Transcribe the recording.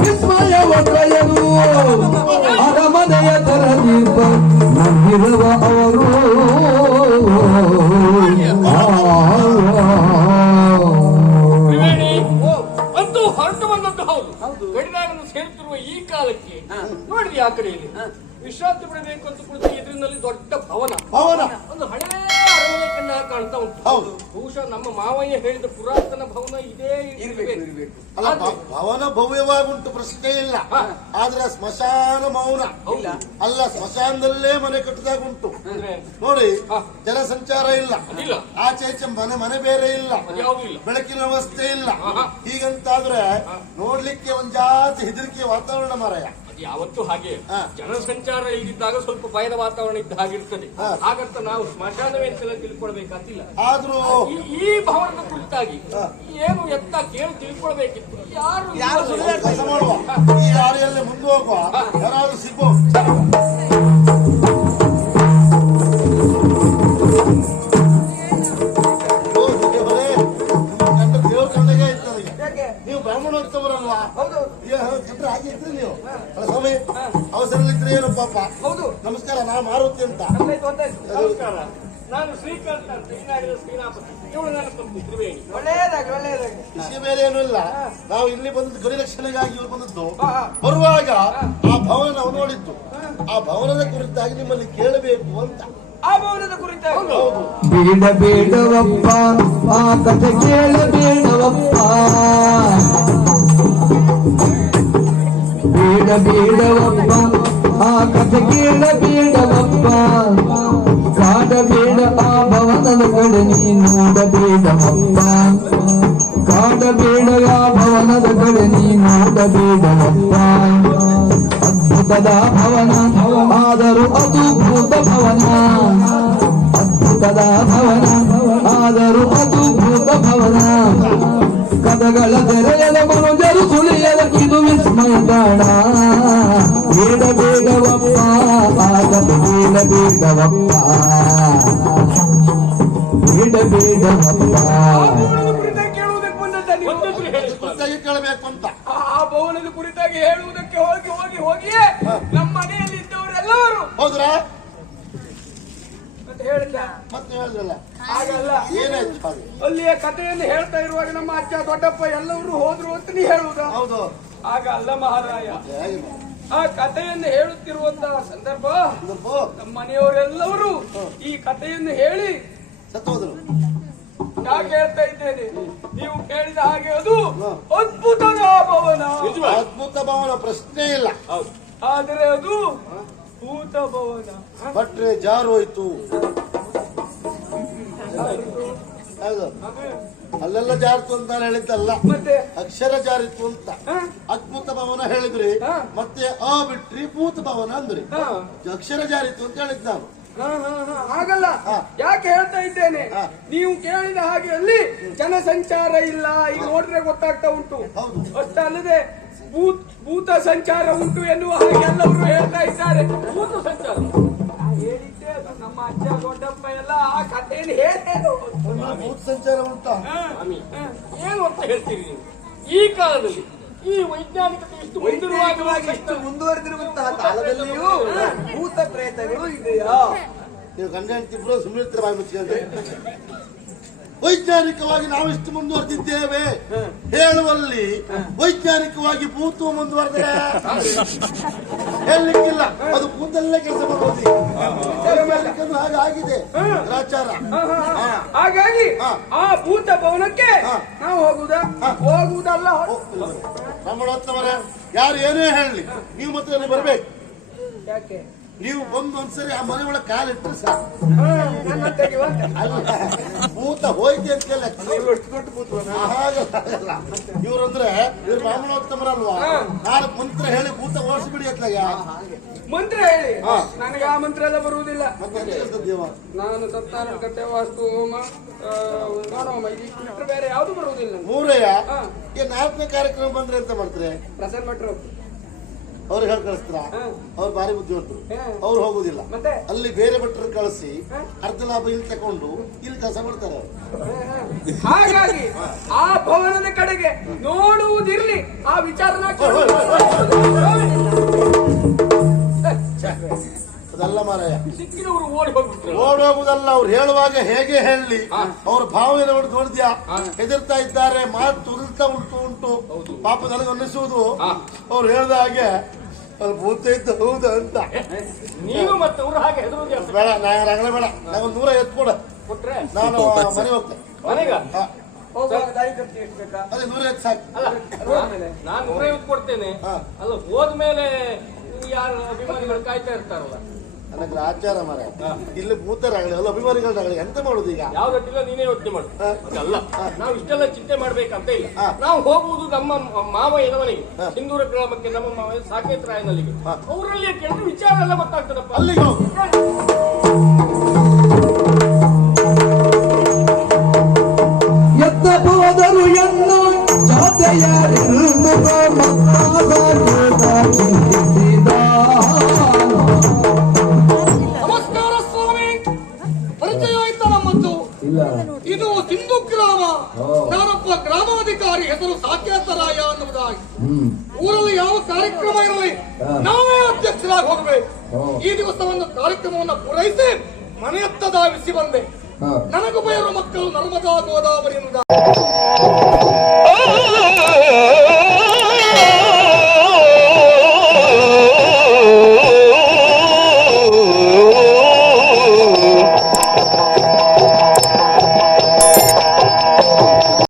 ವಿಸ್ಮಯವ ಕಳೆದು ಅರಮನೆಯ ತರದೀಪ ನಂಬಿರುವ ಅವರು ತ್ರಿವೇಣಿ ಅಂತೂ ಹೊರಟು ಬಂದದ್ದು ಹೌದು ಗಡಿನಾಗನ್ನು ಸೇರುತ್ತಿರುವ ಈ ಕಾಲಕ್ಕೆ ನೋಡಿದ್ರಿ ಆ ಕಡೆಯಲ್ಲಿ ವಿಶ್ರಾಂತಿ ಪಡಬೇಕು ಅಂತ ಕುಳಿತು ಎದುರಿನಲ್ಲಿ ದೊಡ್ಡ ಭವನ ಭವನ ಒಂದು ಹಳೇ ಕಣ್ಣ ಕಾಣ್ತಾ ಉಂಟು. ಬಹುಶಃ ನಮ್ಮ ಮಾವಯ್ಯ ಹೇಳಿದ ಪುರಾತನ ಭವನ ಇದೇ ಇರಬೇಕು ಅಲ್ಲ ಭವನ ಭವ್ಯವಾಗುಂಟು ಪ್ರಶ್ನೆ ಇಲ್ಲ. ಆದ್ರೆ ಸ್ಮಶಾನ ಮೌನ. ಅಲ್ಲ ಸ್ಮಶಾನದಲ್ಲೇ ಮನೆ ಕಟ್ಟಿದಾಗ ಉಂಟು ನೋಡಿ. ಜನಸಂಚಾರ ಇಲ್ಲ. ಇಲ್ಲ. ಆಚೆ ಈಚೆ ಮನೆ ಮನೆ ಬೇರೆ ಇಲ್ಲ. ಬೆಳಕಿನ ವ್ಯವಸ್ಥೆ ಇಲ್ಲ. ಹೀಗಂತಾದ್ರೆ ನೋಡ್ಲಿಕ್ಕೆ ಒಂದ್ ಜಾತಿ ಹೆದರಿಕೆ ವಾತಾವರಣ ಮರಯ. ಯಾವತ್ತೂ ಹಾಗೆ. ಜನಸಂಚಾರ ಇದ್ದಾಗ ಸ್ವಲ್ಪ ಭಯದ ವಾತಾವರಣ ಇದ್ದ ಹಾಗಿರ್ತದೆ. ಹಾಗಂತ ನಾವು ಸ್ಮಶಾನವೇ ಅಂತೆಲ್ಲ. ತಿಳ್ಕೊಳ್ಬೇಕಾತಿಲ್ಲ ಆದ್ರೂ ಈ- ಭವನದ ಕುರಿತಾಗಿ ಏನು ಎತ್ತ ಕೇಳಿ ತಿಳ್ಕೊಳ್ಬೇಕಿತ್ತು. ಯಾರು ಯಾರು ಮುಂದೆ ಹೋಗುವ ಯಾರಾದ್ರೂ ಸಿಗೋ ಇದ್ರಿ ನೀವು. ಸ್ವಾಮಿ ಅವಸರಲ್ಲಿದ್ರೆ ಏನು ಪಾಪ. ಹೌದು. ನಮಸ್ಕಾರ ನಾ ಮಾರುತಿ ಅಂತ. ನಮಸ್ಕಾರ. ನಾನು ಶ್ರೀಕಾಂತ ಅಂತ. ಈಗಾಗಲೇ ಶ್ರೀನಾಪತಿ ಇವಳು ನನ್ನ ಪತ್ನಿ ತ್ರಿವೇಣಿ. ವಿಷಯ ಬೇರೆ ಏನೂ ಇಲ್ಲ. ನಾವು ಇಲ್ಲಿ ಬಂದದ್ದು ಗರಿರಕ್ಷಣೆಗಾಗಿ ಇವ್ರು ಬಂದದ್ದು. ಬರುವಾಗ ಆ ಭವನ ನಾವು ನೋಡಿದ್ದು. ಆ ಭವನದ ಕುರಿತಾಗಿ ನಿಮ್ಮಲ್ಲಿ ಕೇಳಬೇಕು ಅಂತ. ಆ ಭವನದ ಕುರಿತಾಗಿ. ಹೌದು. ಬೇಡ ಬೇಡವಪ್ಪ ಆ ಕಥೆ ಕೇಳ ಬೇಡವಪ್ಪ ಬೇಡ ಬೇಡವಪ್ಪ ಆ ಕಥೆ ಕೇಳ ಬೇಡವಪ್ಪ ಕಾಡಬೇಡ, ಆ ಭವನದ ಕಡೆ ನೀ ನೋಡಬೇಡವಪ್ಪ. ಕಾಡಬೇಡ, ಆ ಭವನದ ಕಡೆ ನೀ ನೋಡಬೇಡವಪ್ಪ. ಅದ್ಭುತದ ಭವನ, ಆದರೂ ಅದು ಭೂತ ಭವನ. ಅದ್ಭುತದ ಭವನ. ಆದರೂ ಅದು ಭೂತ ಭವನ. ಕದಗಳ ತೆರೆಯದ ಮನುಜರು ಸುಳಿಯದ ಇದು ವಿಸ್ಮಯ ತಾಣ. ಬೇಡ ಬೇಡವಪ್ಪ ಆಗದು ಬೇಡ ಬೇಡವಪ್ಪ. ಬೇಡ ಹೇಳಿ ಕೇಳಬೇಕು ಅಂತ. ಆ ಭವನದ ಕುರಿತಾಗಿ ಹೇಳುವುದಕ್ಕೆ ಹೋಗಿ ಹೋಗಿ ಹೋಗಿಯೇ ನಮ್ಮ ಮನೆಯಲ್ಲಿ ಇದ್ದವರೆಲ್ಲರೂ ಹೌದ್ರಾ? ಮತ್ತೆ ಹೇಳಿಲ್ಲ ಮತ್ತೆ ಹೇಳಿದ್ರಲ್ಲ. ಹಾಗಲ್ಲ ಸ್ವಾಮಿ ಅಲ್ಲಿಯ ಕಥೆಯನ್ನು ಹೇಳ್ತಾ ಇರುವಾಗ ನಮ್ಮ ಅಜ್ಜ ದೊಡ್ಡಪ್ಪ ಎಲ್ಲರೂ ಹೋದ್ರು ಅಂತ ನೀ ಹೇಳುವುದ? ಹೌದು. ಆಗ ಅಲ್ಲ ಮಹಾರಾಯ. ಆ ಕಥೆಯನ್ನು ಹೇಳುತ್ತಿರುವಂತಹ ಸಂದರ್ಭ ನಮ್ಮ ಮನೆಯವರೆಲ್ಲರೂ ಈ ಕಥೆಯನ್ನು ಹೇಳಿ ಯಾಕೆ ಹೇಳ್ತಾ ಇದ್ದೇನೆ. ನೀವು ಕೇಳಿದ ಹಾಗೆ ಅದು ಅದ್ಭುತದ ಭವನ. ಅದ್ಭುತ ಭವನ ಪ್ರಶ್ನೆ ಇಲ್ಲ. ಆದರೆ ಅದು ಭೂತ ಭವನ. ಭಟ್ರೆ ಜಾರೋಯ್ತು. ಹೌದು. ಅಲ್ಲೆಲ್ಲ ಜಾರಿತು ಅಂತ ಹೇಳಿದ್ದಲ್ಲ. ಮತ್ತೆ? ಅಕ್ಷರ ಜಾರಿತು ಅಂತ? ಅದ್ಭುತ ಭವನ ಹೇಳಿದ್ರಿ. ಮತ್ತೆ ಆ ಬಿಟ್ರಿ ಭೂತ ಭವನ ಅಂದ್ರಿ. ಅಕ್ಷರ ಜಾರಿತು ಅಂತ ಹೇಳಿದ್ ನಾನು ಹಾ, ಹಾ, ಹಾ, ಹಾಗಲ್ಲ. ಯಾಕೆ ಹೇಳ್ತಾ ಇದ್ದೇನೆ. ನೀವು ಕೇಳಿದ ಹಾಗೆ ಅಲ್ಲಿ ಜನಸಂಚಾರ ಇಲ್ಲ. ಈಗ ನೋಡಿದ್ರೆ ಗೊತ್ತಾಗ್ತಾ ಉಂಟು. ಹೌದು. ಅಷ್ಟಲ್ಲದೆ ಭೂತ್ ಭೂತ ಸಂಚಾರ ಉಂಟು ಎನ್ನುವ ಹಾಗೆ ಎಲ್ಲರೂ ಹೇಳ್ತಾ ಇದ್ದಾರೆ. ಭೂತ ಸಂಚಾರ. ಹೇಳಿದ್ದೆ ನಮ್ಮ ಅಜ್ಜ ಕಥೆಯನ್ನು ಹೇಳೇನು ಭೂತ ಸಂಚಾರ ಅಂತ ಸ್ವಾಮಿ ಏನು ಅಂತ ಹೇಳ್ತೀರಿ ನೀವು? ಈ ಕಾಲದಲ್ಲಿ ಈ ವೈಜ್ಞಾನಿಕತೆ ಎಷ್ಟು ಮುಂದಿರುವಾಗ ಇಷ್ಟು ಮುಂದುವರೆದಿರುವಂತಹ ಕಾಲದಲ್ಲಿಯೂ ಭೂತ ಪ್ರೇತಗಳು ಇದೆಯಾ? ನೀವು ಗಂಡ ಹೆಂಡತಿಬ್ರು ಸುಮ್ಮನೆ ಬಾಯಿ ಮುಚ್ಚಿಕೊಂಡು ವೈಜ್ಞಾನಿಕವಾಗಿ ನಾವಿಷ್ಟು ಮುಂದುವರೆದಿದ್ದೇವೆ? ಹೇಳುವಲ್ಲಿ ವೈಜ್ಞಾನಿಕವಾಗಿ ಭೂತು ಮುಂದುವರೆದ್ರೆ? ಹೇಳಲಿಕ್ಕಿಲ್ಲ. ಅದು ಭೂತಲ್ಲೇ ಕೆಲಸ ಮಾಡೋದು ಹಾಗಾಗಿದೆ ಗ್ರಾಚಾರ ಹಾ. ಹಾಗಾಗಿ ಆ ಭೂತ ಭವನಕ್ಕೆ. ನಾವು ಹೋಗುದ? ಹೋಗುವುದಲ್ಲ. ನಮ್ಮ ಯಾರು ಏನೇ ಹೇಳಲಿ ನೀವು ಮತ್ತೆ ಬರಬೇಕು ಬರ್ಬೇಕು. ಯಾಕೆ? ನೀವು ಒಂದೊಂದ್ಸರಿ ಒಂದ್ಸರಿ ಆ ಮನೆ ಒಳಗೆ ಕಾಲಿಟ್ಟರೆ ಸಾಕು. ಅಲ್ಲ ಭೂತ ಹೋಯ್ತು ಅಂತ ಕೇಳ ಹಾಗಲ್ಲ. ಇವ್ರಂದ್ರೆ ಇವ್ರು ಅಲ್ವಾ ನಾಲ್ಕು ಮಂತ್ರ ಹೇಳಿ ಭೂತ ಓಡಿಸ್ಬಿಡಿ ಅತ್ಲಾಗ ಮಂತ್ರ ಹೇಳಿ. ನನಗೆ ಆ ಮಂತ್ರ ಎಲ್ಲ ಬರುವುದಿಲ್ಲ. ನಾನು ಸತ್ತಾನ ಕಟ್ಟೆ ವಾಸ್ತು ಹೋಮ ಆ, ನೋಡೋಮ ಇದು ಬೇರೆ ಯಾವುದು ಬರುವುದಿಲ್ಲ. ಮೂರಯ್ಯ. ಈ ನಾಲ್ಕನೇ ಕಾರ್ಯಕ್ರಮ ಬಂದ್ರೆ ಎಂತ ಮಾಡ್ತಾರೆ? ಪ್ರಸನ್ ಭಟ್ರು. ಅವ್ರಿಗೆ ಹೇಳಿ ಕಳಿಸ್ತೀರಾ? ಅವ್ರು ಭಾರಿ ಬುದ್ಧಿವಂತರು. ಅವ್ರು ಹೋಗುದಿಲ್ಲ? ಅಲ್ಲಿ ಬೇರೆ ಭಟ್ರು ಕಳಿಸಿ ಅರ್ಧ ಲಾಭ ಇಲ್ಲಿ ತಗೊಂಡು ಇಲ್ಲಿ ಕೆಲಸ ಮಾಡ್ತಾರೆ. ಹಾಗಾಗಿ ಆ ಭವನದ ಕಡೆಗೆ ನೋಡುವುದಿರ್ಲಿ ಆ ವಿಚಾರನ ಅದಲ್ಲ ಮಾರಾಯ. ಸಿಕ್ಕಿದವರು ಓಡಿ ಹೋಗ್ಬಿಟ್ರು. ಓಡಿ ಹೋಗುದಲ್ಲ ಅವ್ರು ಹೇಳುವಾಗ ಹೇಗೆ ಹೇಳಿ ಅವ್ರ ಭಾವನೆ ನೋಡಿ ನೋಡಿದ್ಯಾ ಹೆದರ್ತಾ ಇದ್ದಾರೆ ಮಾತು ಉರುಳ್ತಾ ಉಂಟು ಉಂಟು. ಪಾಪ ನನಗೆ ಅನ್ನಿಸುವುದು. ಅವ್ರು ಹೇಳ್ದ ಹಾಗೆ ಅಲ್ಲಿ ಭೂತ ಇದ್ದು ಹೌದು ಅಂತ. ನೀನು ಮತ್ತೆ ಊರು ಹಾಗೆ ಎದುರು ಜಾಸ್ತಿ ಬೇಡ ನಾನು ಆಗಲೇ ಬೇಡ. ನಂಗೆ ನೂರ ಎತ್ತು ಕೊಡ. ಕೊಟ್ರೆ? ನಾನು ಮನೆ ಹೋಗ್ತೇನೆ ಮನೆಗ ಅದೇ ನೂರ ಎತ್ತು ಸಾಕು. ಅಲ್ಲ? ನಾನು ನೂರೈವತ್ತು ಕೊಡ್ತೇನೆ. ಹಾ. ಅಲ್ಲ ಹೋದ್ಮೇಲೆ ಯಾರು ಅಭಿಮಾನಿಗಳು ಕಾಯ್ತಾ ಇರ್ತಾರಲ್ಲ? ನನಗೆ ಆಚಾರ ಮಾರ ಇಲ್ಲಿ ಮೂತರಾಗಲಿ ಅಲ್ಲ ಅಭಿಮಾನಿಗಳಾಗಲಿ ಎಂತ ಮಾಡುದು ಈಗ? ಯಾವ್ದಟ್ಟಿಲ್ಲ ನೀನೇ ಯೋಚನೆ ಮಾಡು. ಅಲ್ಲ ನಾವು ಇಷ್ಟೆಲ್ಲ ಚಿಂತೆ ಮಾಡ್ಬೇಕಂತ ಇಲ್ಲ. ನಾವು ಹೋಗುವುದು ನಮ್ಮ ಮಾವ ಎನವನಿಗೆ ಸಿಂಧೂರ ಗ್ರಾಮಕ್ಕೆ ನಮ್ಮ ಮಾವ ಸಾಕೇತ್ ರಾಯನಲ್ಲಿಗೆ ಅವರಲ್ಲಿ ಕೆಲವು ವಿಚಾರ ಎಲ್ಲ ಗೊತ್ತಾಗ್ತದಪ್ಪ. ಅಲ್ಲಿಗೆ ಯಾವ ಕಾರ್ಯಕ್ರಮ ಇರಲಿ ನಾವೇ ಅಧ್ಯಕ್ಷರಾಗಿ ಹೋಗಬೇಕು. ಈ ದಿವಸ ಒಂದು ಕಾರ್ಯಕ್ರಮವನ್ನು ಪೂರೈಸಿ ಮನೆಯತ್ತ ಧಾವಿಸಿ ಬಂದೆ. ನನಗೂ ಬಯರು ಮಕ್ಕಳು ನರ್ಮದಾ ಗೋದಾವರಿಯಿಂದ.